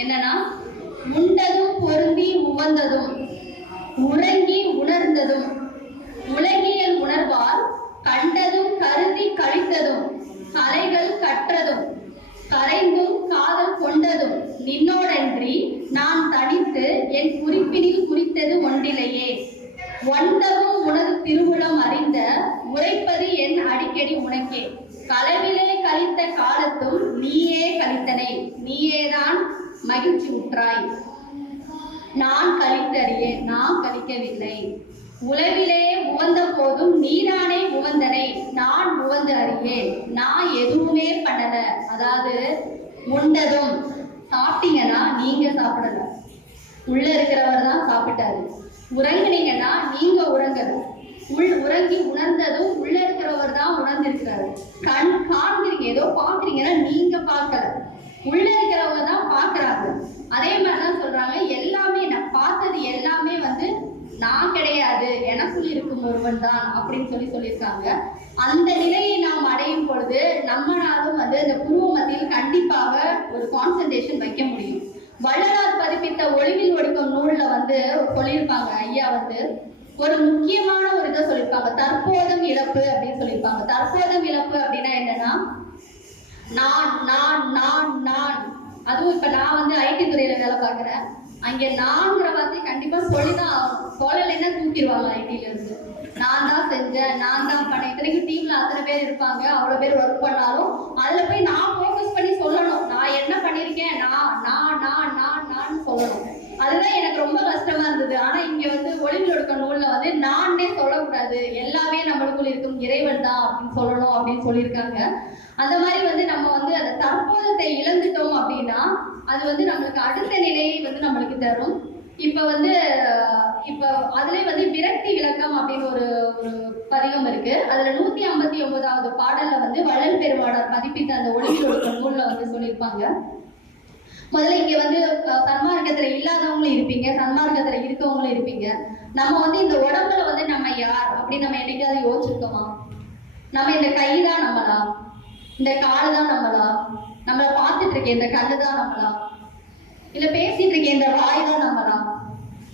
என்னன்னா உண்டதும் பொருந்தி உவந்ததும் உறங்கி உணர்ந்ததும் உலகியல் உணர்வால் கண்டதும் கருதி கழித்ததும் கலைகள் கற்றதும் கரைந்தும் காதல் கொண்டதும் நின்னோடன்றி நான் தனித்து என் குறிப்பினில் குறித்தது ஒன்றிலேயே. ஒன்றவும் உனது திருவுளம் அறிந்த உரைப்பது என் அடிக்கடி உனக்கே. களவிலே கழித்த காலத்தும் நீயே கழித்தனை. நீயேதான் மகிழ்ச்சி உற்றாய். நான் கழித்தறியேன் நான் கழிக்கவில்லை. உலகிலே உவந்த போதும் நீரானே உவந்தனை நான் உவந்து அறியேன். நான் எதுவுமே பண்ணல. அதாவது உண்டதும். சாப்பிட்டீங்கன்னா நீங்க சாப்பிடல. உள்ள இருக்கிறவர் தான் சாப்பிட்டாரு. உறங்கினீங்கன்னா நீங்க உறங்கல. உள் உறங்கி உணர்ந்ததும் உள்ள இருக்கிறவர் தான் உணர்ந்திருக்கிறாரு. கண் காண்கிறீங்க ஏதோ பாக்குறீங்கன்னா நீங்க பார்க்கல. உள்ள இருக்கிறவங்க தான் பாக்குறாங்க அதே மாதிரிதான் சொல்றாங்க எல்லாமே நான் பார்த்தது எல்லாமே வந்து நான் கிடையாது எனக்குள் இருக்கும் ஒருவன் தான் அப்படின்னு சொல்லி சொல்லியிருக்காங்க. அந்த நிலையை நாம் அடையும் பொழுது நம்மளாலும் வந்து இந்த குருவ மத்தியில் கண்டிப்பாக ஒரு கான்சன்ட்ரேஷன் வைக்க முடியும். வள்ளலார் பதிப்பித்த ஒளிவில் ஒடுக்கும் நூல்ல வந்து சொல்லியிருப்பாங்க ஐயா வந்து ஒரு முக்கியமான ஒரு இதை சொல்லியிருப்பாங்க தற்போதம் இழப்பு அப்படின்னு சொல்லியிருப்பாங்க. தற்போதம் இழப்பு அப்படின்னா என்னன்னா நான் நான் நான் நான். அதுவும் இப்ப நான் வந்து ஐடி துறையில வேலை பார்க்குறேன். அங்க நான்கிற வார்த்தை கண்டிப்பா சொல்லிதான் ஆகணும். சொல்லலைன்னா தூக்கிடுவாங்க ஐடில இருந்து? நான் தான் செஞ்சேன் நான் தான் பண்ணேன். இத்தனைக்கும் டீம்ல அத்தனை பேர் இருப்பாங்க. அவ்வளவு பேர் ஒர்க் பண்ணாலும் அதுல போய் நான் ஃபோக்கஸ் பண்ணி சொல்லணும். நான் என்ன பண்ணிருக்கேன் நான் நான் நான் நான் நான் சொல்லணும். அதுதான் எனக்கு ரொம்ப கஷ்டமா இருந்தது. ஆனா இங்க வந்து ஒளிவில் ஒடுக்க நூல்ல வந்து நானே சொல்லக்கூடாது. எல்லாமே நம்மளுக்குள்ள இருக்கும் இறைவன் தான் அப்படின்னு சொல்லணும் அப்படின்னு சொல்லியிருக்காங்க. அந்த மாதிரி வந்து நம்ம வந்து அந்த தற்போதத்தை இழந்துட்டோம் அப்படின்னா அது வந்து நம்மளுக்கு அடுத்த நிலையை வந்து நம்மளுக்கு தரும். இப்ப வந்து இப்ப அதுலயே வந்து விரக்தி விளக்கம் அப்படின்னு ஒரு ஒரு பதிகம் இருக்கு. அதுல நூத்தி ஐம்பத்தி ஒன்பதாவது பாடல்ல வந்து வள்ளல் பெருமாடார் பதிப்பித்த அந்த ஒளிவில் நூல்ல வந்து சொல்லியிருப்பாங்க. முதல்ல இங்க வந்து சன்மார்க்கத்துல இல்லாதவங்களும் இருப்பீங்க சன்மார்க்கத்துல இருக்கவங்களும் இருப்பீங்க. நம்ம வந்து இந்த உடம்புல வந்து நம்ம யார்? அப்படின்னு நம்ம என்னைக்காவது யோசிச்சிருக்கோமா? நம்ம இந்த கை தான் நம்மளா? இந்த கால் தான் நம்மளா? நம்மளை பார்த்துட்டு இருக்கேன் இந்த கண்ணு தான் நம்மளா? இல்ல பேசிட்டு இருக்கேன் இந்த வாய் தான் நம்மளா?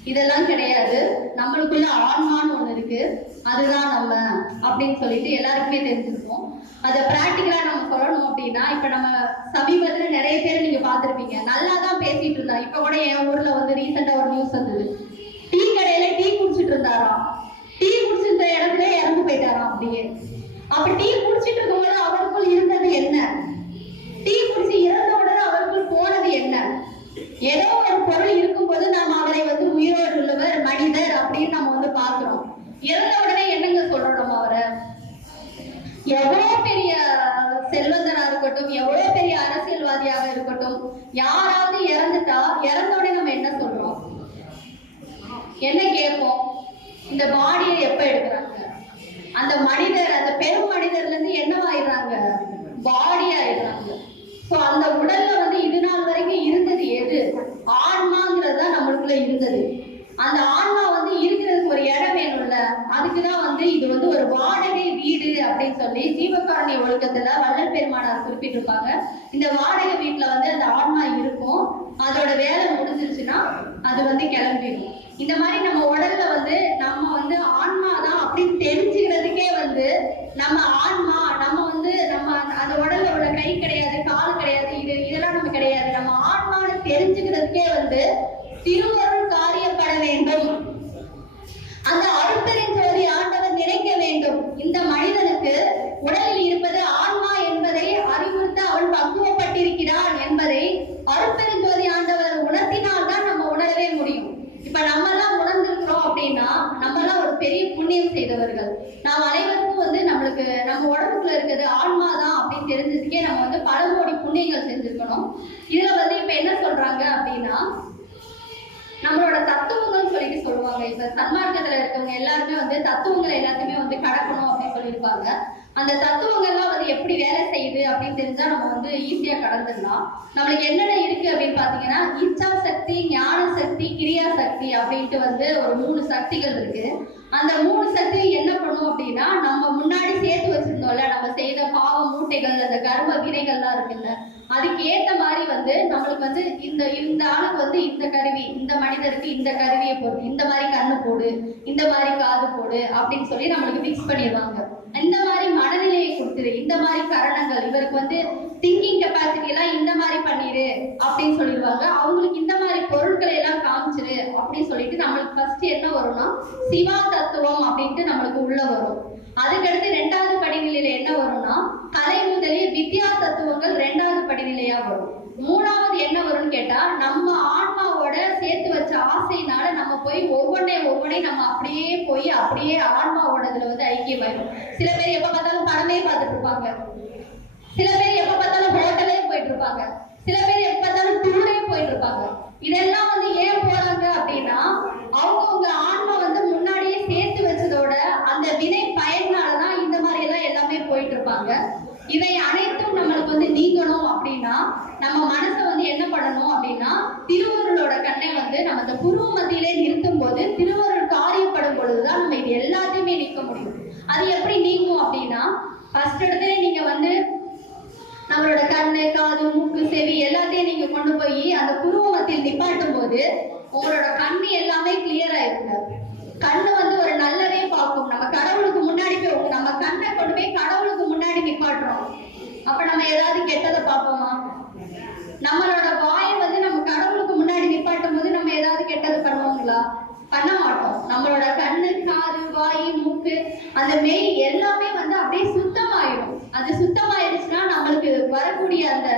இதெல்லாம் கிடையாது. நம்மளுக்குள்ள ஆன்மான்னு ஒண்ணு இருக்கு. அதுதான் நம்ம அப்படின்னு சொல்லிட்டு எல்லாருக்குமே தெரிஞ்சிருக்கோம். அதை பிராக்டிக்கலா நம்ம சொல்லணும் அப்படின்னா இப்ப நம்ம சமீபத்துல நிறைய பேர் நீங்க பாத்திருப்பீங்க நல்லா தான் பேசிட்டு இருந்தா. இப்ப கூட என் ஊர்ல வந்து ரீசெண்டா ஒரு நியூஸ் வந்தது. டீ கடையில டீ குடிச்சிட்டு இருந்தாராம். டீ குடிச்சிருந்த இடத்துல இறந்து போயிட்டாராம் அப்படியே. அப்ப டீ குடிச்சிட்டு இருக்கும்போது அவருக்குள் இருந்தது என்ன? டீ குடிச்சு இறந்த உடனே அவருக்குள் போனது என்ன? ஏதோ ஒரு பொருள் இருக்கும்போது நாம் அவரை வந்து உயிரோடு உள்ளவர் மனிதர் அப்படின்னு நம்ம வந்து பாக்குறோம் இறந்த உடனே என்னங்க சொல்றோம் நம்ம அவரை? எவ்வளவு பெரிய செல்வந்தனா இருக்கட்டும் எவ்வளவு பெரிய அரசியல்வாதியாக இருக்கட்டும் யாராவது இறந்துட்டா இறந்த உடனே நம்ம என்ன சொல்றோம்? என்ன கேட்போம்? இந்த பாடியை எப்ப எடுக்கிறாங்க? அந்த மனிதர் அந்த பெரும் மனிதர்ல இருந்து என்னவாயிடுறாங்க? பாடி ஆயிடுறாங்க. சோ அந்த உடல்ல வந்து இது நாள் வரைக்கும் இருந்தது எது? ஆன்மாங்கிறது தான் நம்மளுக்குள்ள இருந்தது. அந்த ஆன்மா வந்து இருக்கிறதுக்கு ஒரு இடம் வேணும்ல? அதுக்குதான் வந்து இது வந்து ஒரு வாடகை வீடு அப்படின்னு சொல்லி ஜீவகாரணிய ஒழுக்கத்துல வள்ளல் பெருமானார் குறிப்பிட்டிருப்பாங்க. இந்த வாடகை வீட்டுல வந்து அந்த ஆன்மா இருக்கும். அதோட வேலை முடிஞ்சிருச்சுன்னா அது வந்து கிளம்பிடும். இந்த மாதிரி நம்ம உடல்ல வந்து நம்ம வந்து ஆன்மா தான் அப்படின்னு தெரிஞ்சுக்கிறதுக்கே வந்து நம்ம ஆன்மா நம்ம வந்து நம்ம அந்த உடல்ல உள்ள கை கிடையாது கால் கிடையாது இது இதெல்லாம் நம்ம கிடையாது. நம்ம ஆன்மான்னு தெரிஞ்சுக்கிறதுக்கே வந்து திருவருள் காரியப்பட வேண்டும். அந்த அருட்பெருஞ்சோதி ஆண்டவர் நினைக்க வேண்டும். இந்த மனிதனுக்கு உடலில் இருப்பது ஆன்மா என்பதை அறிவுறுத்த அவன் பக்குவப்பட்டிருக்கிறான் என்பதை அருட்பெருஞ்சோதி ஆண்டவர் உணர்த்தினால் தான் நம்ம உணரவே முடியும். இப்ப நம்ம எல்லாம் உணர்ந்திருக்கிறோம் அப்படின்னா நம்ம எல்லாம் ஒரு பெரிய புண்ணியம் செய்தவர்கள். நாம் அனைவரும் நம்மளுக்கு நம்ம உடம்புக்குள்ள இருக்கிறது ஆன்மா தான் அப்படின்னு தெரிஞ்சதுக்கே நம்ம வந்து பல கோடி புண்ணியங்கள் செஞ்சிருக்கணும். இதுல வந்து இப்ப என்ன சொல்றாங்க அப்படின்னா நம்மளோட தத்துவங்கள் சொல்லிட்டு சொல்லுவாங்க. இப்ப சன்மார்க்கத்துல இருக்கவங்க எல்லாருமே வந்து தத்துவங்களை எல்லாத்தையுமே வந்து கடக்கணும் அப்படின்னு சொல்லியிருப்பாங்க. அந்த தத்துவங்கள்லாம் வந்து எப்படி வேலை செய்யுது அப்படின்னு தெரிஞ்சா நம்ம வந்து ஈஸியா கடந்துடலாம். நம்மளுக்கு என்னென்ன இருக்கு அப்படின்னு பாத்தீங்கன்னா இச்சா சக்தி ஞான சக்தி கிரியா சக்தி அப்படின்ட்டு வந்து ஒரு மூணு சக்திகள் இருக்கு. அந்த மூணு சக்தி என்ன பண்ணும் அப்படின்னா நம்ம முன்னாடி சேர்த்து வச்சிருந்தோம்ல நம்ம செய்த பாவ மூட்டைகள் அந்த கர்ம வினைகள்லாம் இருக்குல்ல அதுக்கு ஏத்த மாதிரி வந்து நம்மளுக்கு வந்து இந்த இந்த ஆளுக்கு வந்து இந்த கருவி இந்த மனிதருக்கு இந்த கருவியை போடு இந்த மாதிரி கண்ணு போடு இந்த மாதிரி காது போடு அப்படின்னு சொல்லி நம்மளுக்கு ஃபிக்ஸ் பண்ணிடுவாங்க. இந்த மாதிரி மனநிலையை கொடுத்துரு இந்த மாதிரி கரணங்கள் இவருக்கு வந்து திங்கிங் கெப்பாசிட்டி எல்லாம் இந்த அப்படின்னு சொல்லிடுவாங்க. அவங்களுக்கு இந்த மாதிரி பொருட்களை எல்லாம் காமிச்சிரு அப்படின்னு சொல்லிட்டு நம்மளுக்கு ஃபர்ஸ்ட் என்ன வரும்னா சிவா தத்துவம் அப்படின்ட்டு நம்மளுக்கு உள்ள வரும். அதுக்கடுத்து ரெண்டாவது படிநிலையில என்ன வரும்னா கலை முதலிய வித்யா தத்துவங்கள் ரெண்டாவது படிநிலையா வரும். மூணாவது என்ன வரும்னு கேட்டா நம்ம ஆன்மாவோட சேர்த்து வச்ச ஆசையினால நம்ம போய் ஒவ்வொன்னே ஒவ்வொன்னே நம்ம அப்படியே போய் அப்படியே ஆன்மாவோட இதுல வந்து ஐக்கியமாயிடும் சில பேர் எப்ப பார்த்தாலும் படமே பார்த்துட்டு இருப்பாங்க. சில பேர் எப்ப பார்த்தாலும் ஹோட்டலே போயிட்டு இருப்பாங்க. சில பேர் எப்ப பார்த்தாலும் டூரே போயிட்டு இருப்பாங்க இதெல்லாம் வந்து ஏன் போறாங்க அப்படின்னா அவங்கவுங்க ஆன்மா வந்து முன்னாடியே சேர்த்து வச்சதோட அந்த வினை பயனாலதான் இந்த மாதிரி எல்லாம் எல்லாமே போயிட்டு இருப்பாங்க இவை அனைத்தும் நம்மளுக்கு வந்து நீங்கணும் அப்படின்னா நம்ம மனசை வந்து என்ன பண்ணணும் அப்படின்னா திருவருளோட கண்ணை வந்து நம்ம அந்த புருவ மத்தியிலே நிறுத்தும் போது திருவருள் காரியப்படும் பொழுதுதான் நம்ம இது எல்லாத்தையுமே நீக்க முடியும் அது எப்படி நீங்கும் அப்படின்னா ஃபர்ஸ்ட் இடத்துல நீங்க வந்து நம்மளோட கண்ணு காது மூக்கு செவி எல்லாத்தையும் நீங்க கொண்டு போய் அந்த புருவமத்தில் நிப்பாட்டும் போது உங்களோட கண்ணு எல்லாமே கிளியர் ஆயிருங்க கண்ணு வந்து ஒரு நல்லதே பார்க்கும். நம்ம கடவுளுக்கு முன்னாடி போய் நம்ம கண்ணை கொண்டு போய் கடவுளுக்கு முன்னாடி நிப்பாட்டுறோம். அப்ப நம்ம ஏதாவது கெட்டதை பார்ப்போமா? நம்மளோட வாயை வந்து நம்ம கடவுளுக்கு முன்னாடி நிப்பாட்டும் போது நம்ம ஏதாவது கெட்டது பண்ணுவோங்களா? பண்ண மாட்டோம். நம்மளோட கண்ணு காது வாய் மூக்கு அந்த மெய் எல்லாமே வந்து அப்படியே சுத்தமாயிடும். அது சுத்தமாயிருச்சுன்னா நம்மளுக்கு வரக்கூடிய அந்த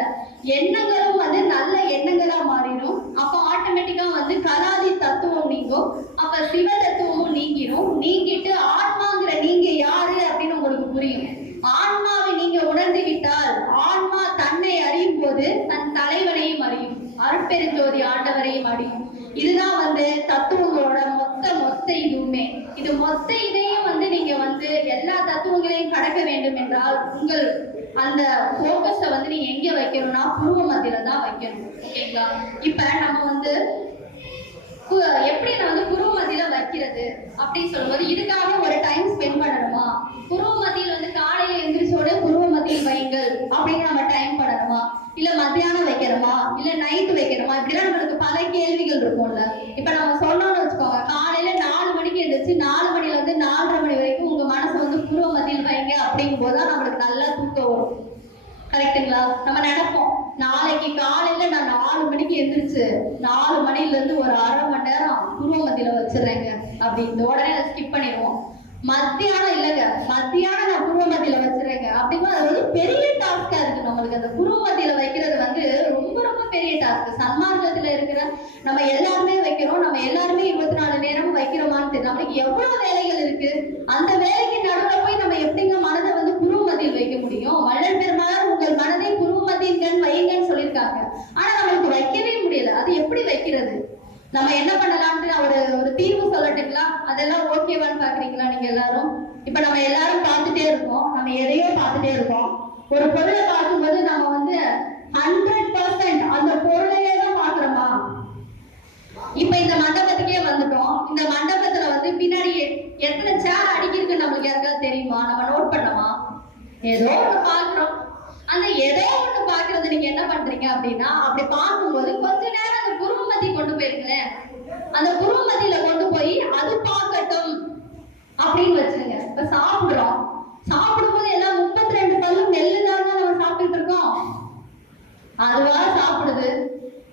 எண்ணங்களும் வந்து நல்ல எண்ணங்களா மாறிடும் அப்ப ஆட்டோமேட்டிக்கா வந்து கலாதி தத்துவம் நீங்கும் அப்ப சிவ தத்துவமும் நீங்கிரும் நீங்கிட்டு ஆன்மாங்கிற நீங்க யாரு அப்படின்னு உங்களுக்கு புரியும் ஆன்மாவை நீங்க உணர்ந்து விட்டால் ஆன்மா தன்னை வந்து தன் தலைவனையும் அறியும். அருட்பெருஞ்சோதி ஆண்டவரையும் அறியும். இதுதான் வந்து தத்துவங்களோட மொத்த மொத்த இதுவுமே. இது மொத்த இதையும் வந்து நீங்க வந்து எல்லா தத்துவங்களையும் கடக்க வேண்டும் என்றால் உங்கள் அந்த போக்கஸ வந்து நீங்க எங்க வைக்கணும்னா பூர்வ மத்தியில தான் வைக்கணும். ஓகேங்களா? இப்ப நம்ம வந்து கு- எப்படி நான் வந்து குரு மதியில வைக்கிறது அப்படின்னு சொல்லும்போது இதுக்காக ஒரு டைம் ஸ்பெண்ட் பண்ணணுமா? குரு மதியில் வந்து காலையில எந்திரிச்சோட குரு மத்தியில் வைங்கள் அப்படின்னு நம்ம டைம் பண்ணணுமா? இல்ல மத்தியானம் வைக்கிறோமா இல்ல நைட் வைக்கிறோமா இப்படிலாம் நம்மளுக்கு பல கேள்விகள் இருக்கும்ல. இப்ப நம்ம சொன்னோம்னு வச்சுக்கோங்க காலையில நாலு மணிக்கு எழுந்திரிச்சு நாலு மணில இருந்து நாலரை மணி வரைக்கும் உங்க மனசு வந்து குருவ மத்தியில் வைங்க அப்படிங்கும் போதுதான் நம்மளுக்கு நல்லா தூக்கம் வரும். கரெக்ட்டுங்களா? நம்ம நினைப்போம் நாளைக்கு காலையில நான் நாலு மணிக்கு எந்திரிச்சு நாலு மணில இருந்து ஒரு அரை மணி நேரம் பூர்வ மத்தியில வச்சிடுறேங்க. அப்படின்னு உடனே ஸ்கிப் பண்ணிடுவோம். மத்தியானம் இல்லைங்க மத்தியானம் நான் குருவ மத்தியில வச்சிடுறேங்க அப்படின்னா அது வந்து பெரிய டாஸ்கா இருக்கு நம்மளுக்கு அந்த குருவ மத்தியில வைக்கிறது வந்து ரொம்ப ரொம்ப பெரிய டாஸ்க் சன்மார்க்கத்துல இருக்கிற நம்ம எல்லாருமே வைக்கிறோம் நம்ம எல்லாருமே இருபத்தி நாலு நேரம் வைக்கிறோமான்னு தெரியும் நம்மளுக்கு எவ்வளவு வேலைகள் இருக்கு அந்த வேலைக்கு நடுவுல போய் நம்ம எப்படிங்க மனதை வந்து குருவ மத்தியில் வைக்க முடியும் வள்ளல் பெருமாள் உங்கள் மனதை குருவ மத்தியில் வைங்கன்னு சொல்லியிருக்காங்க ஆனா நம்மளுக்கு வைக்கவே முடியல அது எப்படி வைக்கிறது நம்ம என்ன பண்ணலாம்னு நான் ஒரு ஒரு தீர்வு சொல்லட்டுங்களா அதெல்லாம் ஓகேவான்னு பாக்குறீங்களா நீங்க எல்லாரும் இப்ப நம்ம எல்லாரும் பார்த்துட்டே இருக்கோம் நம்ம எதையோ பார்த்துட்டே இருக்கோம் ஒரு பொருளை பார்க்கும்போது நம்ம வந்து ஹண்ட்ரட் பர்சன்ட் அந்த பொருளையே தான் பாக்குறோமா இப்ப இந்த மண்டபத்துக்கே வந்துட்டோம் இந்த மண்டபத்துல வந்து பின்னாடி எ- எத்தனை சேர் அடிக்கிருக்கு நம்மளுக்கு யாருக்காவது தெரியுமா நம்ம நோட் பண்ணோமா ஏதோ ஒண்ணு பாக்குறோம் அந்த ஏதோ ஒண்ணு பாக்குறது நீங்க என்ன பண்றீங்க அப்படின்னா அப்படி பார்க்கும்போது கொஞ்ச நேரம் அந்த குருமதி கொண்டு போயிருங்களேன். அந்த குருமதியில கொண்டு போய் அது பார்க்கட்டும். அப்படின்னு வச்சிருங்க இப்ப சாப்பிடுறோம். சாப்பிடும்போது எல்லாம் முப்பத்தி ரெண்டு பல்லும் நெல்லு தான் நம்ம சாப்பிட்டுட்டு இருக்கோம். அதுவா சாப்பிடுது.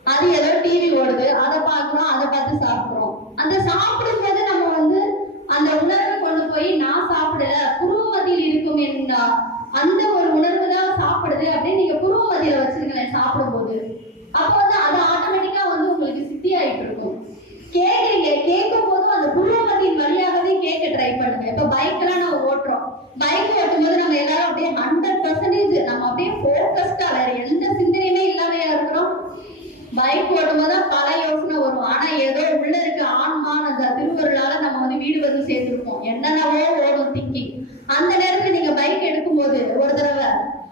அது ஏதோ டிவி ஓடுது. அதை பார்க்குறோம் அதை பார்த்து சாப்பிடுறோம். அந்த சாப்பிடும்போது நம்ம வந்து அந்த உணர்வை கொண்டு போய் நான் சாப்பிடல குருமதியில் அந்த ஒரு உணர்வு தான் சாப்பிடுது அப்படின்னு நீங்க குருமதியில சாப்பிடும் சாப்பிடும்போது. அப்போ வந்து அது ஆட்டோமேட்டிக்கா வந்து உங்களுக்கு சித்தி ஆயிட்டு இருக்கும். கேக்குறீங்க கேட்கும் போதும் அந்த குருமதியின் வழியாகவே கேட்க ட்ரை பண்ணுங்க. இப்ப எல்லாம் நம்ம ஓட்டுறோம். பைக் ஓட்டும் போது நம்ம எல்லாரும் அப்படியே ஹண்ட்ரட் பர்சன்டேஜ் நம்ம அப்படியே போக்கஸ்டா வேற எந்த சிந்தனையுமே இல்லாமையா இருக்கிறோம். பைக் ஓட்டும் போது தான் பல யோசனை வரும் ஆனா ஏதோ உள்ள இருக்க ஆன்மான அந்த திருவருளால நம்ம வந்து வீடு வந்து சேர்ந்திருப்போம் என்னென்னவோ ஓடும் திங்கிங் அந்த நேரத்துல நீங்க பைக் எடுக்கும்போது ஒரு தடவை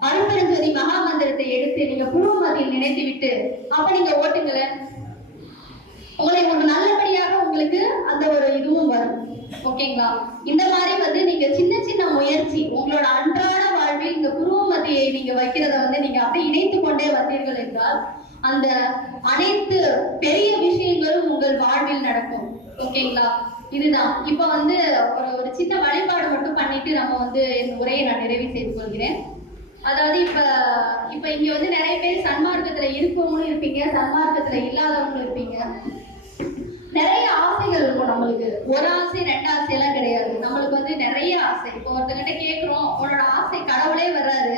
அருப்பெருஞ்சோதி மகா மந்திரத்தை எடுத்து நீங்க புருவமதியில் நினைத்து விட்டு அப்ப நீங்க ஓட்டுங்களேன் உங்களை உங்களுக்கு நல்லபடியாக உங்களுக்கு அந்த ஒரு இதுவும் வரும் ஓகேங்களா இந்த மாதிரி வந்து நீங்க சின்ன சின்ன முயற்சி உங்களோட அன்றாட வாழ்வில் இந்த புருவ மத்தியை நீங்க வைக்கிறத வந்து நீங்க அப்படியே இணைத்து கொண்டே வந்தீர்கள் என்றால் அந்த அனைத்து பெரிய விஷயங்களும் உங்கள் வாழ்வில் நடக்கும் ஓகேங்களா இதுதான் இப்ப வந்து ஒரு ஒரு சின்ன வழிபாடு மட்டும் பண்ணிட்டு நம்ம வந்து இந்த உரையை நான் நிறைவு செய்து கொள்கிறேன் அதாவது இப்ப இப்ப இங்க வந்து நிறைய பேர் சன்மார்க்கத்துல இருக்கவங்களும் இருப்பீங்க சன்மார்க்கத்துல இல்லாதவங்களும் இருப்பீங்க நிறைய ஆசைகள் இருக்கும் நம்மளுக்கு ஒரு ஆசை ரெண்டு ஆசை எல்லாம் கிடையாது நம்மளுக்கு வந்து நிறைய ஆசை இப்போ ஒருத்தங்கிட்ட கேக்குறோம். உன்னோட ஆசை கடவுளே வர்றாரு.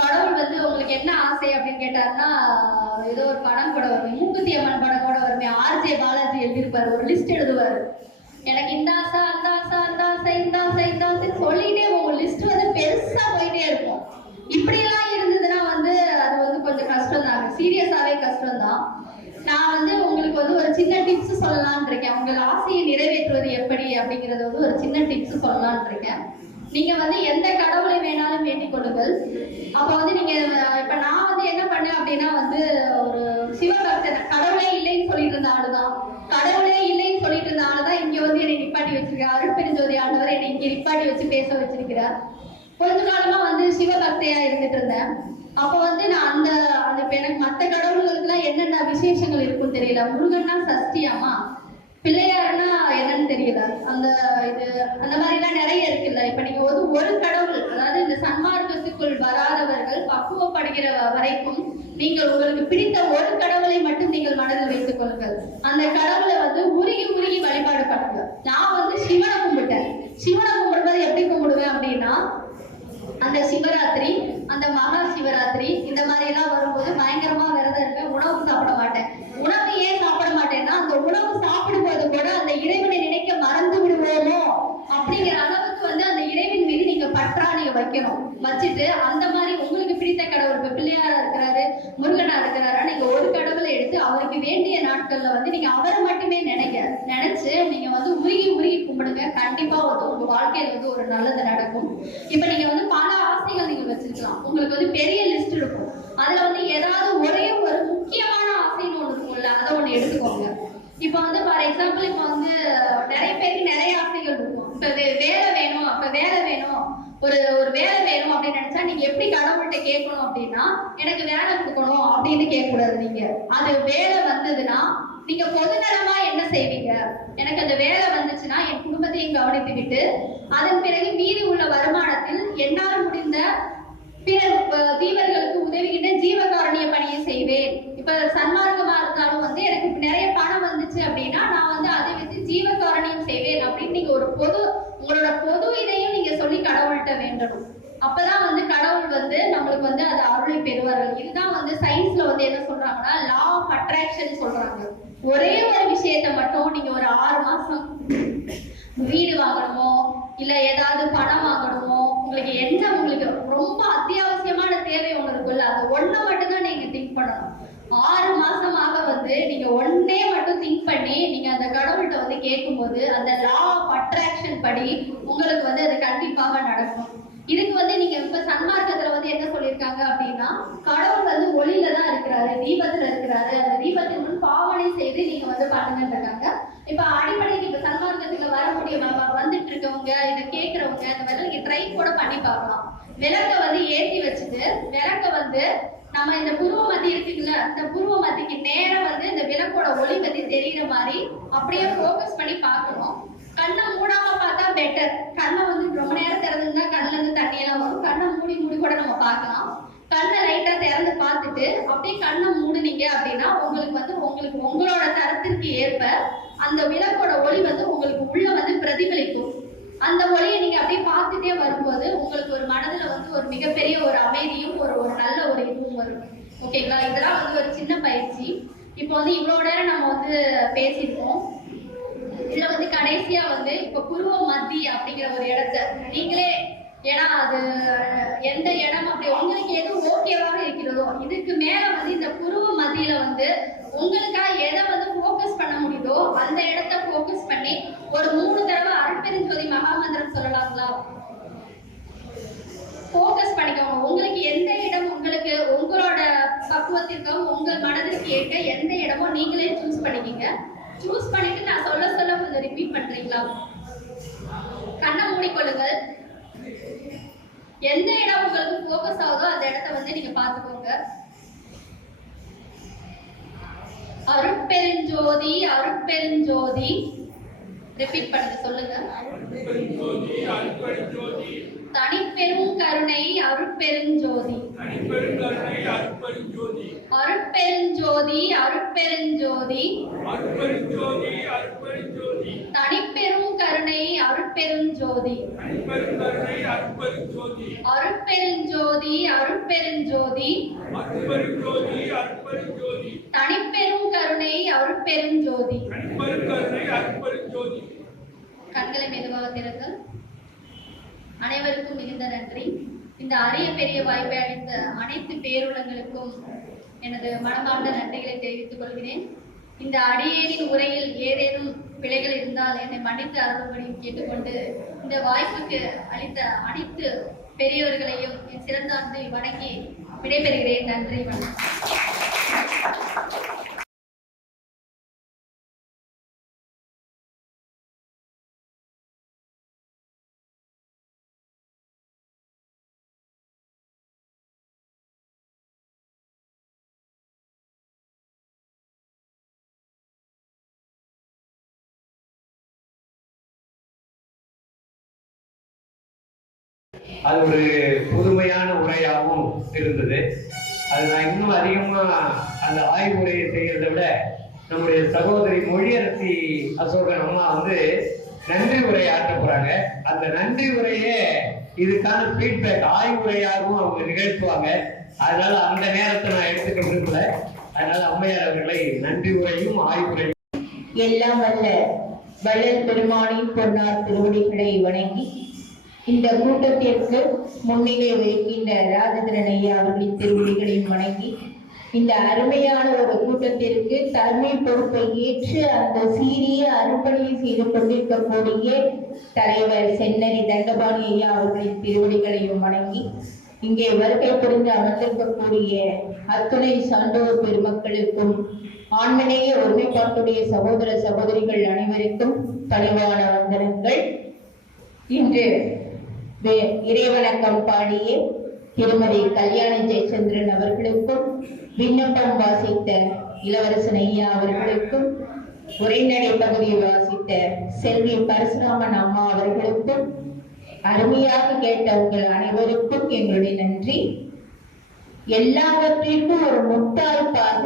கடவுள் வந்து உங்களுக்கு என்ன ஆசை அப்படின்னு கேட்டாருன்னா ஏதோ ஒரு படம் கூட வரும். மூக்குத்தி அம்மன் படம் கூட வருமே. ஆர்ஜே பாலாஜி எழுதியிருப்பாரு. ஒரு லிஸ்ட் எழுதுவார். எனக்கு இந்த ஆசை அந்த ஆசை அந்த ஆசை இந்த ஆசை இந்த ஆசை சொல்லிட்டே உங்க லிஸ்ட் வந்து பெருசா போயிட்டே இருக்கும். இப்படியெல்லாம் இருந்ததுன்னா வந்து அது வந்து கொஞ்சம் கஷ்டம் தாங்க சீரியஸாவே கஷ்டம் தான் நான் வந்து உங்களுக்கு வந்து ஒரு சின்ன டிப்ஸ் சொல்லலான் இருக்கேன். உங்கள் ஆசையை நிறைவேற்றுவது எப்படி அப்படிங்கறது வந்து ஒரு சின்ன டிப்ஸ் சொல்லலான் இருக்கேன். நீங்க வந்து எந்த கடவுளை வேணாலும் வேண்டிக் கொள்ளுங்கள். அப்ப வந்து நீங்க இப்ப நான் வந்து என்ன பண்ணேன் அப்படின்னா வந்து ஒரு சிவபக்தன் கடவுளே இல்லைன்னு சொல்லிட்டு இருந்த ஆளுதான் கடவுளே இல்லைன்னு சொல்லிட்டு இருந்த ஆளுதான் இங்க வந்து என்னை நிப்பாட்டி வச்சிருக்காரு. அருட்பெருஞ்சோதி ஆண்டவர் என்னை இங்க நிப்பாட்டி வச்சு பேச வச்சிருக்கிறார். கொஞ்ச காலமா வந்து சிவபக்தையா இருந்துட்டு இருந்தேன். அப்ப வந்து நான் அந்த அந்த எனக்கு மற்ற கடவுள்களுக்கு எல்லாம் என்னென்ன விசேஷங்கள் இருக்கும் தெரியல. முருகன்னா சஷ்டியாமா பிள்ளையார்னா என்னன்னு தெரியல. அந்த இது அந்த மாதிரி எல்லாம் நிறைய இருக்குல்ல. இப்ப நீங்க ஒரு ஒரு கடவுள் அதாவது இந்த சன்மார்க்கத்துக்குள் வராதவர்கள் பக்குவப்படுகிற வரைக்கும் நீங்கள் உங்களுக்கு பிடித்த ஒரு கடவுளை மட்டும் நீங்கள் மனதில் வைத்துக் கொள்ளுங்கள். அந்த கடவுளை வந்து உருகி உருகி வழிபாடு பண்ணுங்க. நான் வந்து சிவனை கும்பிட்டேன். சிவனை கும்பிடுறது எப்படி கும்பிடுவேன் அப்படின்னா அந்த சிவராத்திரி அந்த மகா சிவராத்திரி இந்த மாதிரி எல்லாம் வரும்போது பயங்கரமா விரதம் இருப்பேன். உணவு சாப்பிட மாட்டேன் உணவு ஏன் சாப்பிட மாட்டேன்னா அந்த உணவு சாப்பிடும்போது கூட அந்த இறைவனை நினைக்க மறந்து விடுவோமோ அப்படிங்கிற அளவுக்கு வந்து அந்த இறைவன் மீது நீங்க பற்றா நீங்க வைக்கணும். வச்சுட்டு அந்த மாதிரி உங்களுக்கு பிடித்த கடவுள் இப்ப பிள்ளையாரா இருக்கிறாரு முருகனா இருக்கிறாரா நீங்க ஒரு கடவுளை எடுத்து அவருக்கு வேண்டிய நாட்கள்ல வந்து நீங்க அவரை மட்டுமே நினைக்க நினைச்சு நீங்க வந்து உருகி உருகி கும்பிடுங்க. கண்டிப்பா வந்து உங்க வாழ்க்கையில வந்து ஒரு நல்லது நடக்கும். இப்ப நீங்க வந்து பல ஆசைகள் நீங்க வச்சிருக்கலாம். உங்களுக்கு வந்து பெரிய லிஸ்ட் இருக்கும். அதுல வந்து ஏதாவது ஒரே ஒரு முக்கியமான ஆசைன்னு ஒண்ணு இருக்கும்ல அதை ஒண்ணு எடுத்துக்கோங்க. இப்ப வந்து ஃபார் எக்ஸாம்பிள் இப்ப வந்து நிறைய பேருக்கு நிறைய ஆசைகள் இருக்கும். இப்ப வே- வேலை வேணும் அப்ப வேலை வேணும். ஒரு ஒரு வேலை வேணும் அப்படின்னு நினைச்சா நீங்க எப்படி கடவுள்கிட்ட கேட்கணும் அப்படின்னா எனக்கு வேலை கொடுக்கணும் அப்படின்னு கேட்க கூடாது நீங்க. அது வேலை வந்ததுன்னா நீங்க பொதுநலமா என்ன செய்வீங்க? எனக்கு அந்த வேலை வந்துச்சுன்னா என் குடும்பத்தையும் கவனித்து விட்டு அதன் பிறகு மீதி உள்ள வருமானத்தில் என்னால் முடிந்த பிற தீவர்களுக்கு உதவிக்கிட்டு ஜீவகாரணிய பணியை செய்வேன். இப்ப சன்மார்க்கமா இருந்தாலும் வந்து எனக்கு நிறைய பணம் வந்துச்சு அப்படின்னா நான் வந்து அதை வச்சு ஜீவகாரணியம் செய்வேன் அப்படின்னு நீங்க ஒரு பொது உங்களோட பொது இதையும் நீங்க சொல்லி கடவுள்கிட்ட வேண்டணும். அப்பதான் வந்து கடவுள் வந்து நம்மளுக்கு வந்து அது அருளை பெறுவார்கள். இதுதான் வந்து சயின்ஸ்ல வந்து என்ன சொல்றாங்கன்னா லா ஆஃப் அட்ராக்ஷன் சொல்றாங்க. ஒரே ஒரு விஷயத்தை மட்டும் நீங்க ஒரு ஆறு மாசம் வீடு வாங்கணுமோ இல்ல ஏதாவது பணம் வாங்கணுமோ உங்களுக்கு என்ன உங்களுக்கு ரொம்ப அத்தியாவசியமான தேவை ஒண்ணு இருக்குல்ல அது ஒண்ணை மட்டும்தான் நீங்க திங்க் பண்ணணும். ஆறு மாசமாக வந்து நீங்க ஒன்னே மட்டும் திங்க் பண்ணி நீங்க அந்த கடவுள்கிட்ட வந்து கேட்கும்போது அந்த லா ஆஃப் அட்ராக்ஷன் படி உங்களுக்கு வந்து அது கண்டிப்பாக நடக்கும். இதுக்கு வந்து நீங்க இப்ப சன்மார்க்கத்துல வந்து என்ன சொல்லியிருக்காங்க அப்படின்னா கடவுள் வந்து ஒளியில தான் இருக்கிறாரு தீபத்துல இருக்கிறாரு. அந்த தீபத்தின் முன் பாவனை செய்து நீங்க வந்து பண்ணுங்கன்னு இருக்காங்க. இப்ப அடிப்படைக்கு இப்ப சன்மார்க்கத்துல வரக்கூடிய வந்துட்டு இருக்கவங்க இதை கேட்கறவங்க இந்த மாதிரி நீங்க ட்ரை கூட பண்ணி பார்க்கலாம். விளக்க வந்து ஏற்றி வச்சுட்டு விளக்க வந்து நம்ம இந்த புருவ மத்தி இருக்குல்ல இந்த புருவ மத்திக்கு நேரம் வந்து இந்த விளக்கோட ஒளி பத்தி தெரியுற மாதிரி அப்படியே ஃபோக்கஸ் பண்ணி பார்க்கணும். கண்ணை மூடாம பெட்டர் கண்ணை வந்து ரொம்ப நேரம் திறந்துருந்தா கண்ணுல இருந்து தண்ணி எல்லாம் வரும். கண்ணை மூடி மூடி கூட நம்ம பார்க்கலாம். கண்ணை லைட்டா திறந்து பார்த்துட்டு அப்படியே கண்ணை மூடுனீங்க அப்படின்னா உங்களுக்கு வந்து உங்களுக்கு உங்களோட தரத்திற்கு ஏற்ப அந்த விளக்கோட ஒளி வந்து உங்களுக்கு உள்ள வந்து பிரதிபலிக்கும். அந்த ஒளியை நீங்க அப்படியே பார்த்துட்டே வரும்போது உங்களுக்கு ஒரு மனதுல வந்து ஒரு மிகப்பெரிய ஒரு அமைதியும் ஒரு ஒரு நல்ல ஒரு இதுவும் வரும். ஓகேங்களா இதெல்லாம் வந்து ஒரு சின்ன பயிற்சி. இப்போ வந்து இவ்வளவு நேரம் நம்ம வந்து பேசியிருக்கோம். இதுல வந்து கடைசியா வந்து இப்ப புருவ மத்தி அப்படிங்கிற ஒரு இடத்த நீங்களே ஏன்னா அது எந்த இடம் அப்படி உங்களுக்கு எது ஓகேவாக இருக்கிறதோ இதுக்கு மேல வந்து இந்த புருவ மத்தியில வந்து உங்களுக்கா எதை வந்து ஃபோக்கஸ் பண்ண முடியுதோ அந்த இடத்த ஃபோக்கஸ் பண்ணி ஒரு மூணு தடவை அருட்பெருஞ்சோதி மகாமந்திரம் சொல்லலாங்களா? ஃபோக்கஸ் பண்ணிக்கோங்க. உங்களுக்கு எந்த இடம் உங்களுக்கு உங்களோட பக்குவத்திற்கும் உங்கள் மனதிற்கு ஏற்க எந்த இடமோ நீங்களே சூஸ் பண்ணிக்கங்க. சூஸ் பண்ணிட்டு நான் சொல்ல சொல்ல கொஞ்சம் ரிப்பீட் பண்றீங்களா? கண்ணை மூடிக்கொள்ளுங்கள். எந்த இடம் உங்களுக்கு ஃபோக்கஸ் ஆகுதோ அந்த இடத்த வந்து நீங்க பார்த்துக்கோங்க. அருட்பெருஞ்சோதி அருட்பெருஞ்சோதி. ரிப்பீட் பண்ணுங்க சொல்லுங்க. பெருஞ்சோதி அருட்பெருஞ்சோதி. தனிப்பெரும் கருணை அருட்பெருஞ்சோதி அருட்பெருஞ்சோதி அருட்பெருஞ்சோதி தனிப்பெரும் கருணை அருட்பெருஞ்சோதி அருட்பெருஞ்சோதி அருட்பெருஞ்சோதி தனிப்பெரும் கருணை அருட்பெருஞ்சோதி கண்களை மெதுவாக திறங்கள் அனைவருக்கும் மிகுந்த நன்றி. இந்த அரிய பெரிய வாய்ப்பை அளித்த அனைத்து பேருலங்களுக்கும் எனது மனமார்ந்த நன்றிகளை தெரிவித்துக் கொள்கிறேன். இந்த அடியேனின் உரையில் ஏதேனும் பிழைகள் இருந்தால் என்னை மன்னித்து அருள்படியும் கேட்டுக்கொண்டு இந்த வாய்ப்புக்கு அளித்த அனைத்து பெரியவர்களையும் என் சிறந்தார்ந்து வணங்கி விடைபெறுகிறேன். நன்றி வணக்கம். அது ஒரு புதுமையான உரையாகவும் இருந்தது. அது நான் இன்னும் அதிகமாக அந்த ஆய்வுரையை செய்கிறத விட நம்முடைய சகோதரி மொழியரசி அசோகன் அம்மா வந்து நன்றி உரை ஆற்ற போறாங்க. அந்த நன்றி உரையே இதுக்கான ஃபீட்பேக் ஆய்வுரையாகவும் அவங்க நிகழ்த்துவாங்க. அதனால அந்த நேரத்தை நான் எடுத்துக்க விரும்பல. அதனால அம்மையார் அவர்களை நன்றி உரையும் ஆய்வுரையும் எல்லாம் வல்ல வள்ளல் பெருமானின் பொன்னார் திருவடிகளை வணங்கி இந்த கூட்டத்திற்கு முன்னிலை வைக்கின்ற ராஜேந்திரன் ஐயா அவர்களின் திருவடிகளையும் வணங்கி இந்த அருமையான ஒரு கூட்டத்திற்கு தலைமை பொறுப்பை ஏற்று அந்த சீரிய அர்ப்பணியை செய்து கொண்டிருக்கக்கூடிய தலைவர் சென்னரி தண்டபாணி ஐயா அவர்களின் திருவடிகளையும் வணங்கி இங்கே வருகை புரிந்து அமர்ந்திருக்கக்கூடிய அத்துணை சான்றோர் பெருமக்களுக்கும் ஆண்மநேய ஒருமைப்பாட்டுடைய சகோதர சகோதரிகள் அனைவருக்கும் பணிவான வந்தனங்கள். இன்று இறைவணக்கம் பாடிய திருமதி கல்யாண ஜெயச்சந்திரன் அவர்களுக்கும் விண்ணப்பம் வாசித்த இளவரசன் ஐயா அவர்களுக்கும் உரைநடை பகுதியை வாசித்த செல்வி பரசுராமன் அம்மா அவர்களுக்கும் அருமையாக கேட்ட உங்கள் அனைவருக்கும் எங்களுடைய நன்றி. எல்லாவற்றிற்கும் ஒரு முத்தாய்ப்பாக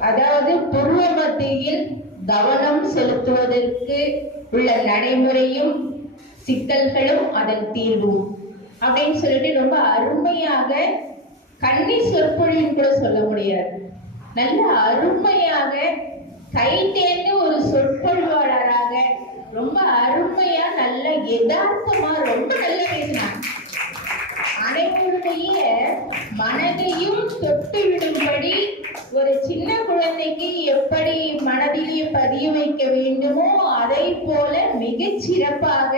அதாவது துருவ மத்தியில் கவனம் செலுத்துவதற்கு உள்ள நடைமுறையும் சிக்கல்களும் அதன் தீர்வும். அப்படின்னு சொல்லிட்டு ரொம்ப அருமையாக கண்ணி சொற்பொழின்னு கூட சொல்ல முடியாது. நல்ல அருமையாக கை தேர்ந்து ஒரு சொற்பொழிவாளராக ரொம்ப அருமையா நல்ல யதார்த்தமா ரொம்ப நல்லா பேசினாங்க அனைவருடைய மனதையும் தொட்டு விடும்படி ஒரு சின்ன குழந்தைக்கு எப்படி மனதிலே பதிய வைக்க வேண்டுமோ அதை போல மிக சிறப்பாக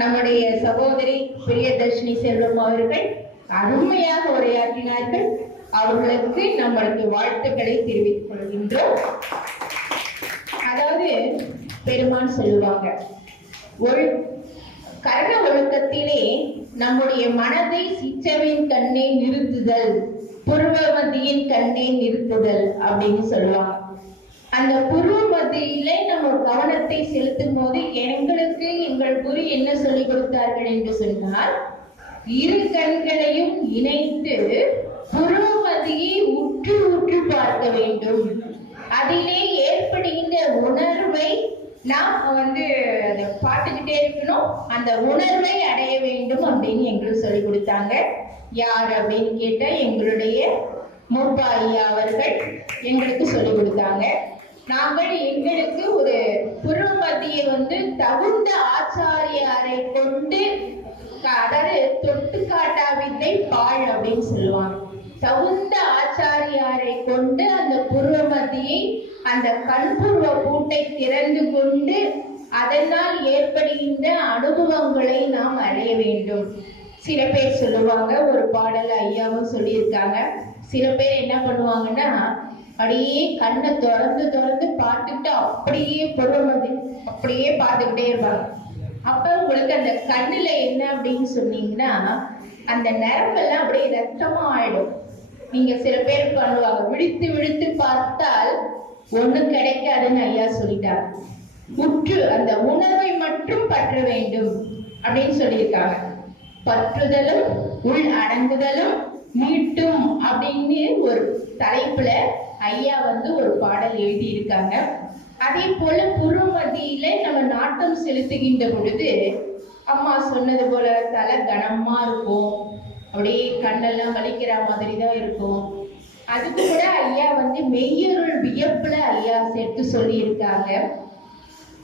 நம்முடைய சகோதரி பிரியதர்ஷினி செல்வம் அவர்கள் அருமையாக உரையாற்றினார்கள். அவர்களுக்கு நம்மளுக்கு வாழ்த்துக்களை தெரிவித்துக் கொள்கின்றோம். அதாவது பெருமான் சொல்லுவாங்க ஒழு கரண ஒழுக்கத்திலே நம்முடைய மனதை சிச்சவின் கண்ணே நிறுத்துதல். புருவமதியின் கண்ணை நிறுத்துதல் அப்படின்னு சொல்லுவாங்க. அந்த புருவமதியில நம்ம கவனத்தை செலுத்தும் போது எங்களுக்கு எங்கள் குரு என்ன சொல்லிக் கொடுத்தார்கள் என்று சொன்னால் இரு கண்களையும் இணைத்து புருவமதியை உற்று உற்று பார்க்க வேண்டும். அதிலே ஏற்படுகின்ற உணர்வை நாம் வந்து அதை பார்த்துக்கிட்டே இருக்கணும். அந்த உணர்வை அடைய வேண்டும் அப்படின்னு எங்களுக்கு சொல்லி கொடுத்தாங்க. யார் அப்படின்னு கேட்ட எங்களுடைய மூப்பா ஐயா அவர்கள் எங்களுக்கு சொல்லி கொடுத்தாங்க. நாங்கள் எங்களுக்கு ஒரு புறமதியை வந்து தகுந்த ஆச்சாரியாரை கொண்டு அதாவது தொட்டு காட்டாவில்லை பாழ் அப்படின்னு சொல்லுவாங்க. தகுந்த ஆச்சாரியாரை கொண்டு அந்த புருவமதியை அந்த கண்புருவ கூட்டை திறந்து கொண்டு அதனால் ஏற்படுகின்ற அனுபவங்களை நாம் அறிய வேண்டும். சில பேர் சொல்லுவாங்க ஒரு பாடல் ஐயாவும் சொல்லியிருக்காங்க. சில பேர் என்ன பண்ணுவாங்கன்னா அப்படியே கண்ணை திறந்து திறந்து பார்த்துக்கிட்டு அப்படியே பொருள் அப்படியே பார்த்துக்கிட்டே இருப்பாங்க. அப்ப உங்களுக்கு அந்த கண்ணுல என்ன அப்படின்னு சொன்னீங்கன்னா அந்த நரம்பெல்லாம் அப்படியே ரத்தமா ஆயிடும். நீங்க சில பேர் பண்ணுவாங்க விழித்து விழித்து பார்த்தால் ஒண்ணும் கிடைக்காதுன்னு ஐயா சொல்லிட்டாங்க. உற்று அந்த உணர்வை மட்டும் பற்ற வேண்டும் அப்படின்னு சொல்லியிருக்காங்க. பற்றுதலும் உள் அடங்குதலும் மீட்டும் அப்படின்னு ஒரு தலைப்புல ஐயா வந்து ஒரு பாடல் எழுதி இருக்காங்க அதே போல புறமதியில நம்ம நாட்டம் செலுத்துகின்ற பொழுது அம்மா சொன்னது போல தலை கனமா இருக்கும். அப்படியே கண்ணெல்லாம் வலிக்கிற மாதிரி தான் இருக்கும். அதுக்கு கூட ஐயா வந்து மெய்யருள் வியப்புல ஐயா சேர்த்து சொல்லியிருக்காங்க.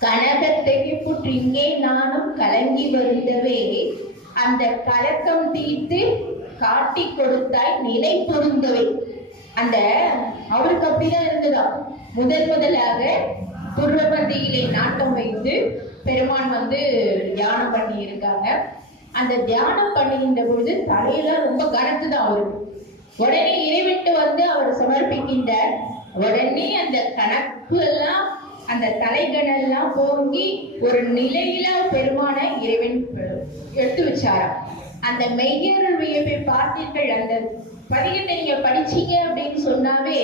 கனகத்தை புற்றிங்கே நானும் கலங்கி வருந்தவே அந்த கலக்கம் தீர்த்து காட்டி கொடுத்தாய் நிலை பொருந்தவை அந்த அவருக்கு அப்படிதான் இருந்ததா முதல் முதலாக துர்வபதியிலே நாட்டம் வைத்து பெருமான் வந்து தியானம் பண்ணி இருக்காங்க அந்த தியானம் பண்ணுகின்ற பொழுது தலையெல்லாம் ரொம்ப கனத்துதான் அவருக்கு உடனே இறைவிட்டு வந்து அவர் சமர்ப்பிக்கின்ற உடனே அந்த கணக்கு எல்லாம் அந்த தலைகணெல்லாம் போங்கி ஒரு நிலையில பெருமான இறைவன் எடுத்து வச்சாராம். அந்த மெய்யர்கள் வியப்பை பார்த்தீர்கள் அந்த பதிகத்தை நீங்க படிச்சீங்க அப்படின்னு சொன்னாவே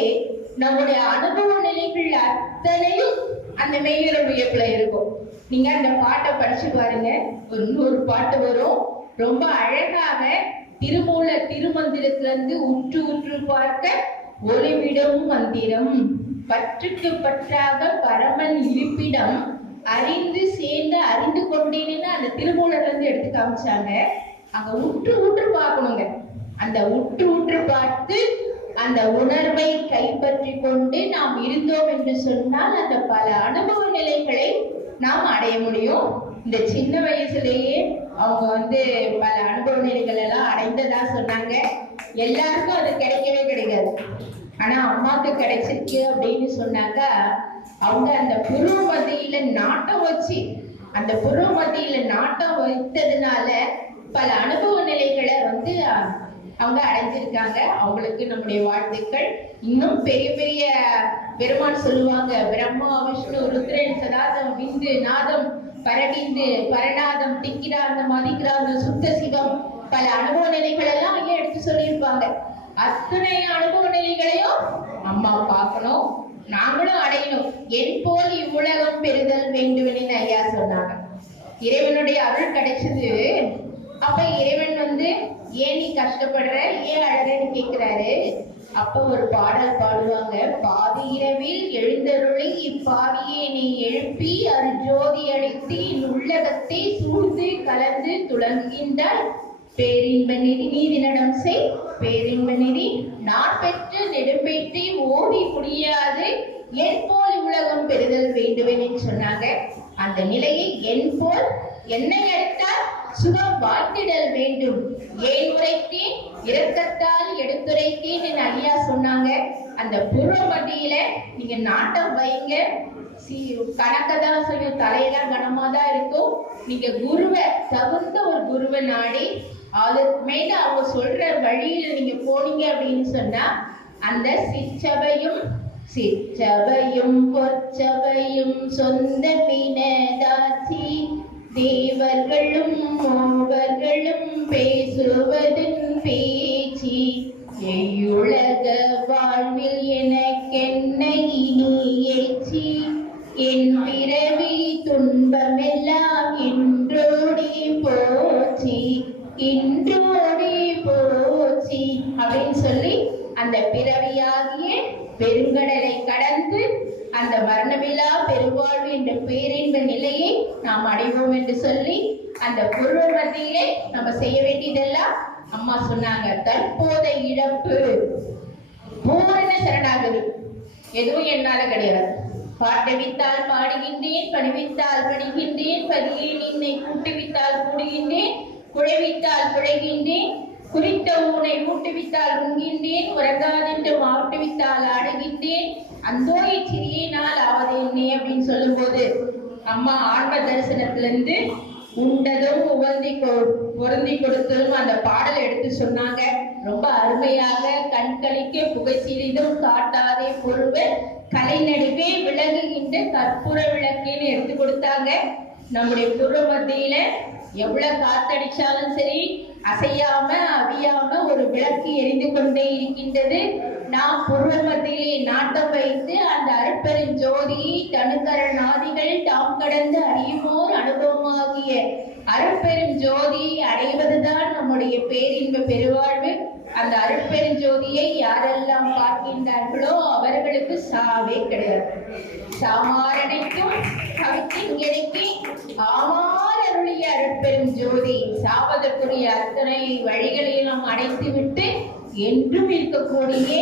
நம்முடைய அனுபவ நிலைகள் அத்தனையும் அந்த மெய்யர் வியப்புல இருக்கும். நீங்க அந்த பாட்டை படிச்சு பாருங்க. ஒரு நூறு பாட்டு வரும். ரொம்ப அழகாக திருமூல திருமந்திரத்திலிருந்து உற்று உற்று பார்க்க விடமும் மந்திரம். பற்றுக்கு பற்றாக பரமன் இருப்பிடம் அறிந்து சேர்ந்து அறிந்து கொண்டேன்னு அந்த திருமூலர்ல இருந்து எடுத்து காமிச்சாங்க. அங்க உற்று உற்று பார்க்கணுங்க. அந்த உற்று உற்று பார்த்து அந்த உணர்வை கைப்பற்றி கொண்டு நாம் இருந்தோம் என்று சொன்னால் அந்த பல அனுபவ நிலைகளை நாம் அடைய முடியும். இந்த சின்ன வயசுலயே அவங்க வந்து பல அனுபவ நிலைகள் எல்லாம் அடைந்ததா சொன்னாங்க. எல்லாருக்கும் அது கிடைக்கவே கிடைக்காது. ஆனா அம்மாவுக்கு கிடைச்சிருக்கு அப்படின்னு சொன்னாக்கா அவங்க அந்த புருவ மத்தியில நாட்டம் வச்சு அந்த புருவ மத்தியில நாட்டம் வைத்ததுனால பல அனுபவ நிலைகளை வந்து அவங்க அடைஞ்சிருக்காங்க. அவங்களுக்கு நம்முடைய வாழ்த்துக்கள். இன்னும் பெரிய பெரிய பெருமான் சொல்லுவாங்க பிரம்மா விஷ்ணு ருத்ரன் சதாதம் விந்து நாதம் பரவிந்து பரநாதம் திக்கிராந்தம் அதிகிராந்தம் சுத்த சிவம். பல அனுபவ நிலைகள் எல்லாம் ஐயா எடுத்து சொல்லியிருப்பாங்க. அத்தனை அனுபவ நிலைகளை அம்மா பார்க்கணும். நாங்களும் அடையணும். என் போல் இவ்வுலகம் பெறுதல் வேண்டுமென்னு ஐயா சொன்னாங்க. இறைவனுடைய அருள் கிடைச்சது. அப்ப இறைவன் வந்து ஏன் நீ கஷ்டப்படுற? ஏன் அழகன்னு கேக்குறாரு? அப்ப ஒரு பாடல் பாடுவாங்க. பாதி இரவில் எழுந்தருளி இப்பாவியை நீ எழுப்பி அது ஜோதி அளித்து என் உள்ளகத்தை சூழ்ந்து கலந்து துளங்குகின்றாய். பேரின்ப நெறி நீதிநடம் செய். பேரின்ப நெறி நாற்பெற்று நெடும்பேற்றி ஓடி முடியாது என் போல் உலகம் பெறுதல் வேண்டுவேன் சொன்னாங்க. அந்த நிலையை என் போல் என்னை அடுத்தால் சுகம் வாழ்த்திடல் வேண்டும். ஏன் உரைத்தேன்? இரக்கத்தால் எடுத்துரைத்தேன் என் அழியா சொன்னாங்க. அந்த பூர்வ மட்டியில நீங்க நாட்டம் வைங்க. கணக்கதான் செய்யும் தலையெல்லாம் கனமா தான் இருக்கும். நீங்க குருவை தகுந்த ஒரு குருவை நாடி அதுக்கு அவங்க சொல்ற வழியில நீங்க போனீங்க அப்படின்னு சொன்னா அந்த சிச்சபையும் சிச்சபையும் பொச்சபையும் சொந்த பினதாச்சி தேவர்களும் மூவர்களும் பேசுவதும் பேச்சி. எய்யுலக வாழ்வில் எனக்கென்ன இனி ஏச்சி. என் பிறவி துன்பமெல்லாம் என்றோடி போச்சி. இன்றோடி போச்சி அப்படின்னு சொல்லி அந்த பிறவியாகிய பெருங்கடலை கடந்து அந்த மரணமில்லா பெருவாழ்வு என்ற பேரின்ப நிலையை நாம் அடைவோம் என்று சொல்லி அந்த பொருள் மத்தியிலே நம்ம செய்ய வேண்டியதெல்லாம் அம்மா சொன்னாங்க. தற்போத இழப்பு. பூரண சரணாகதி. எதுவும் என்னால கிடையாது. பாட்டவித்தால் பாடுகின்றேன் பணிவித்தால் பணிகின்றேன் பதியே நின்னை கூட்டுவித்தால் கூடுகின்றேன். குழைவித்தால் குழைகின்றேன் குறித்த ஊனை ஊட்டுவித்தால் உண்கின்றேன் உறங்காதென்று மாட்டுவித்தால் ஆடுகின்றேன் அந்தோ சிறியினால் நாள் ஆவது என்னே அப்படின்னு சொல்லும்போது அம்மா ஆன்ம தரிசனத்திலிருந்து உண்டதும் உவந்தி கொ- பொருந்தி கொடுத்ததும் அந்த பாடல் எடுத்து சொன்னாங்க. ரொம்ப அருமையாக கண்களிக்க புகை சிறிதும் காட்டாதே பொருள் கலை நடுவே விளங்குகின்ற கற்பூர விளக்குன்னு எடுத்து கொடுத்தாங்க. நம்முடைய புற மத்தியில எவ்வளவு காத்தடிச்சாலும் சரி அசையாம அவியாம ஒரு விளக்கு எரிந்து கொண்டே இருக்கின்றது. நாம் புருவ மத்தியிலே நாட்டம் வைத்து அந்த அருட்பெருஞ்சோதியை தனுக்கர நாதிகள் தாம் கடந்து அறியுமோர் அனுபவமாகிய அருட்பெரும் ஜோதியை அடைவதுதான் நம்முடைய பேரின்ப பெருவாழ்வு. அந்த அருட்பெருஞ்சோதியை யாரெல்லாம் பார்க்கின்றார்களோ அவர்களுக்கு சாவே கிடையாது. சாமாரணைக்கும் கவித்திங்கனைக்கு ஆமார் அருளிய அருட்பெரும் ஜோதி சாவதற்குரிய அத்தனை வழிகளையும் அடைத்து விட்டு என்றும் இருக்கக்கூடிய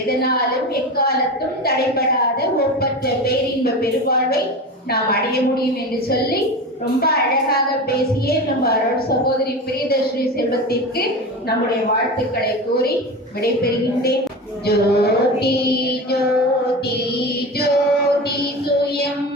எதனாலும் எக்காலத்தும் தடைபடாத ஒப்பற்ற பேரின்ப பெருவாழ்வை நாம் அடைய முடியும் என்று சொல்லி ரொம்ப அழகாக பேசிய நம்ம அருள் சகோதரி பிரியதர்ஷினி செல்வத்திற்கு நம்முடைய வாழ்த்துக்களை கூறி விடைபெறுகின்றேன். ஜோதி ஜோதி ஜோதி சுயம்.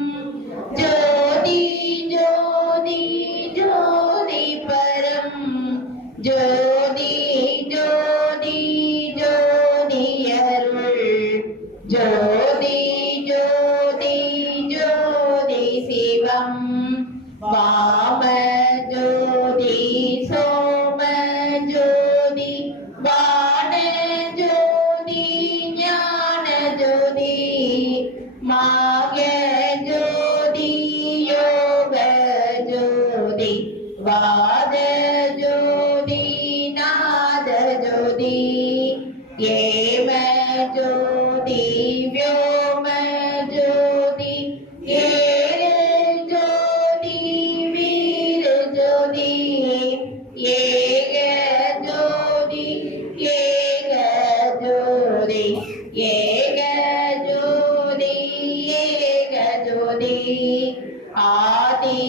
ஜோதி ஆதி